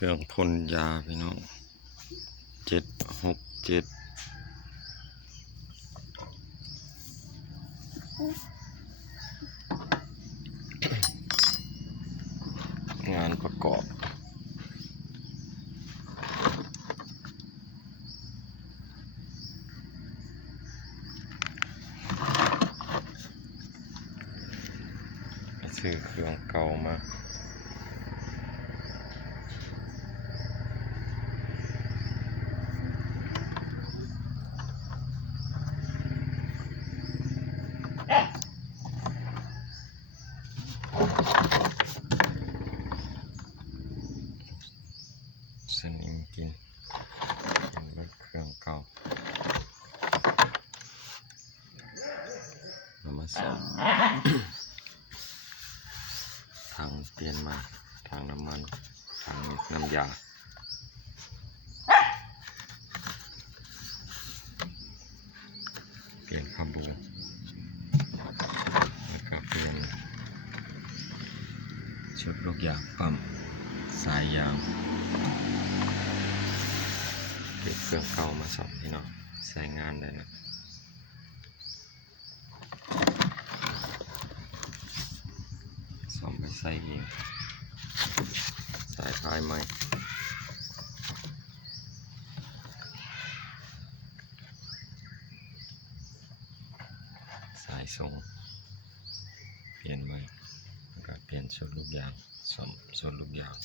เครื่องพ่นยาพี่น้อง767งานประกอบซื้อเครื่องเก่ามาสนิมกินรถเครื่องเก่าเอามาใส่ถังเปลี่ยนมาถังน้ำมันถังน้ำยาเปลี่ยนคาบูแล้วก็เปลี่ยนชุดลูกยางปั๊มสายยางเก็บเครื่องเก่ามาสอบพี่น้องใช้งานได้นะซ่อมไปใส่เองสายพายใหม่สายทรงเปลี่ยนใหม่แล้วก็เปลี่ยนชุดลูกยางซ่อมชุดลูกยาง